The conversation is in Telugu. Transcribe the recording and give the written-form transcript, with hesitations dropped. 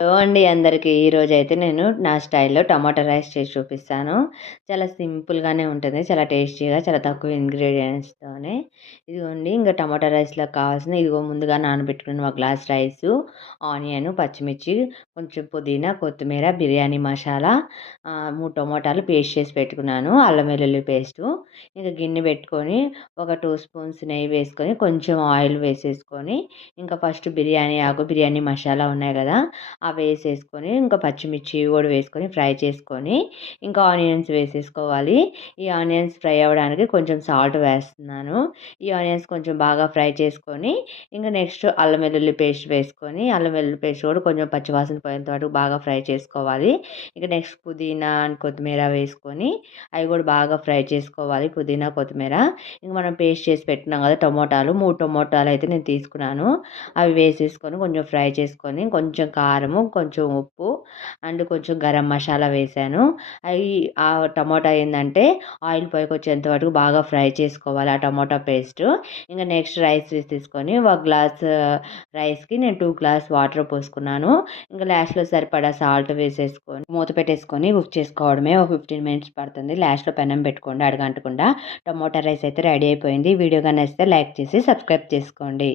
హలో అండి అందరికీ. ఈరోజైతే నేను నా స్టైల్‌లో టమాటా రైస్ చేసి చూపిస్తాను. చాలా సింపుల్‌గానే ఉంటుంది. చాలా టేస్టీగా, చాలా తక్కువ ఇంగ్రీడియెంట్స్‌తోనే. ఇదిగోండి ఇంక టమాటా రైస్‌లోకి కావాల్సిన ఇదిగో ముందుగా నానబెట్టుకున్న ఒక గ్లాస్ రైసు, ఆనియన్, పచ్చిమిర్చి, కొంచెం పుదీనా, కొత్తిమీర, బిర్యానీ మసాలా, 3 టమోటాలు పేస్ట్ చేసి పెట్టుకున్నాను. అల్లం వెల్లుల్లి పేస్టు. ఇంక గిన్నె పెట్టుకొని ఒక 2 స్పూన్స్ నెయ్యి వేసుకొని, కొంచెం ఆయిల్ వేసేసుకొని, ఇంకా ఫస్ట్ బిర్యానీ ఆకు, బిర్యానీ మసాలా ఉన్నాయి కదా! అవేసేసుకొని ఇంకా పచ్చిమిర్చి కూడా వేసుకొని ఫ్రై చేసుకొని, ఇంకా ఆనియన్స్ వేసేసుకోవాలి. ఈ ఆనియన్స్ ఫ్రై అవ్వడానికి కొంచెం సాల్ట్ వేస్తున్నాను. ఈ ఆనియన్స్ కొంచెం బాగా ఫ్రై చేసుకొని, ఇంక నెక్స్ట్ అల్లం వెల్లుల్లి పేస్ట్ వేసుకొని, అల్లం వెల్లుల్లి పేస్ట్ కూడా కొంచెం పచ్చివాసన పోయేంత వరకు బాగా ఫ్రై చేసుకోవాలి. ఇక నెక్స్ట్ పుదీనా అండ్ కొత్తిమీర వేసుకొని, అవి కూడా బాగా ఫ్రై చేసుకోవాలి. పుదీనా, కొత్తిమీర. ఇంక మనం పేస్ట్ చేసి పెట్టుకున్నాం కదా టమోటాలు, 3 టమోటాలు అయితే నేను తీసుకున్నాను. అవి వేసేసుకొని కొంచెం ఫ్రై చేసుకొని, కొంచెం కారము, కొంచెం ఉప్పు అండ్ కొంచెం గరం మసాలా వేశాను. అవి ఆ టమోటా ఏందంటే ఆయిల్ పైకొచ్చేంత వరకు బాగా ఫ్రై చేసుకోవాలి ఆ టమోటా పేస్టు. ఇంక నెక్స్ట్ రైస్ వేసేసుకొని ఒక గ్లాస్ రైస్‌కి నేను 2 గ్లాస్ వాటర్ పోసుకున్నాను. ఇంక లాస్ట్‌లో సరిపడా సాల్ట్ వేసేసుకొని మూత పెట్టేసుకొని కుక్ చేసుకోవడమే. ఒక 15 మినిట్స్ పడుతుంది. లాస్ట్‌లో పెనం పెట్టుకోండి అడుగంటకుండా. టమోటా రైస్ అయితే రెడీ అయిపోయింది. వీడియో గాని నచ్చితే లైక్ చేసి సబ్స్క్రైబ్ చేసుకోండి.